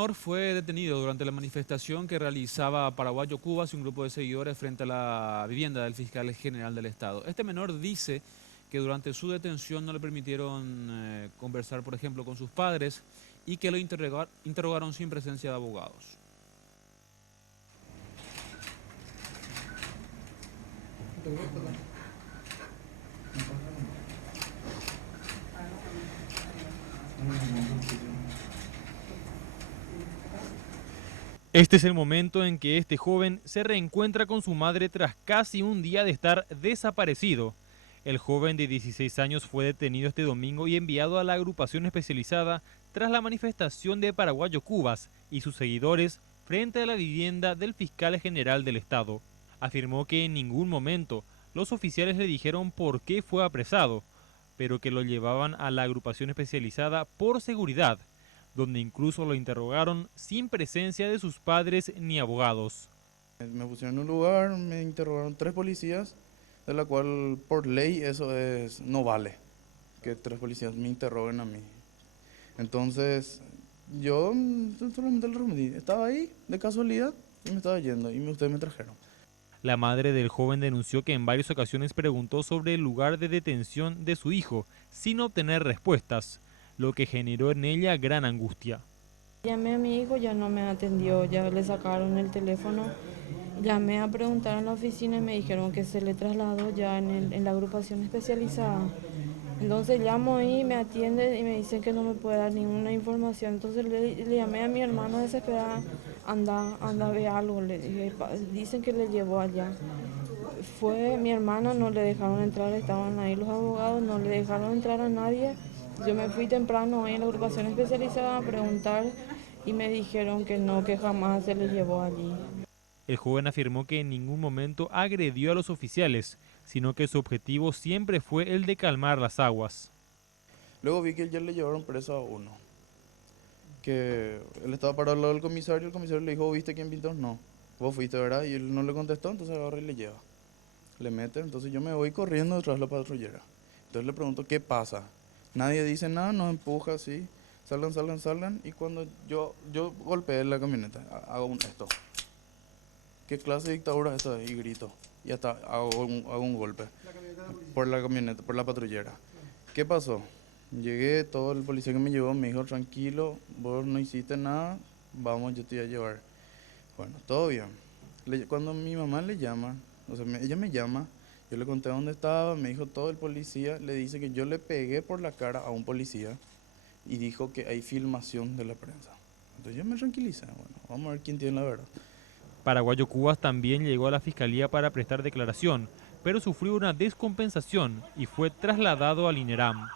menor fue detenido durante la manifestación que realizaba Paraguayo Cubas y un grupo de seguidores frente a la vivienda del fiscal general del Estado. Este menor dice que durante su detención no le permitieron conversar, por ejemplo, con sus padres y que lo interrogaron sin presencia de abogados. Este es el momento en que este joven se reencuentra con su madre tras casi un día de estar desaparecido. El joven de 16 años fue detenido este domingo y enviado a la agrupación especializada tras la manifestación de Paraguayo Cubas y sus seguidores frente a la vivienda del fiscal general del Estado. Afirmó que en ningún momento los oficiales le dijeron por qué fue apresado, pero que lo llevaban a la agrupación especializada por seguridad, donde incluso lo interrogaron sin presencia de sus padres ni abogados. Me pusieron en un lugar, me interrogaron 3 policías, de la cual por ley no vale que 3 policías me interroguen a mí. Entonces yo solamente le respondí, estaba ahí de casualidad y me estaba yendo y ustedes me trajeron. La madre del joven denunció que en varias ocasiones preguntó sobre el lugar de detención de su hijo sin obtener respuestas, lo que generó en ella gran angustia. Llamé a mi hijo, ya no me atendió, ya le sacaron el teléfono. Llamé a preguntar en la oficina y me dijeron que se le trasladó ya en la agrupación especializada. Entonces llamo ahí, me atienden y me dicen que no me puede dar ninguna información. Entonces le llamé a mi hermano desesperada, anda, ve algo. Le dije, dicen que le llevó allá. Fue mi hermana, no le dejaron entrar, estaban ahí los abogados, no le dejaron entrar a nadie. Yo me fui temprano ahí en la agrupación especializada a preguntar y me dijeron que no, que jamás se le llevó allí. El joven afirmó que en ningún momento agredió a los oficiales, sino que su objetivo siempre fue el de calmar las aguas. Luego vi que ya le llevaron preso a uno, que él estaba parado al lado del comisario, el comisario le dijo, ¿viste quién pintó? No, vos fuiste, ¿verdad? Y él no le contestó, entonces agarra y le lleva. Le mete, entonces yo me voy corriendo detrás de la patrullera. Entonces le pregunto, ¿qué pasa? Nadie dice nada, nos empuja así, salgan, y cuando yo golpeé la camioneta, hago esto. ¿Qué clase de dictadura es esta? Y grito, y hasta hago un golpe por la camioneta, por la patrullera. ¿Qué pasó? Llegué, todo el policía que me llevó me dijo, tranquilo, vos no hiciste nada, vamos, yo te voy a llevar. Bueno, todo bien. Cuando mi mamá le llama, o sea, ella me llama, yo le conté dónde estaba, me dijo todo el policía, le dice que yo le pegué por la cara a un policía y dijo que hay filmación de la prensa. Entonces yo me tranquilicé, bueno, vamos a ver quién tiene la verdad. Paraguayo Cubas también llegó a la fiscalía para prestar declaración, pero sufrió una descompensación y fue trasladado al INERAM.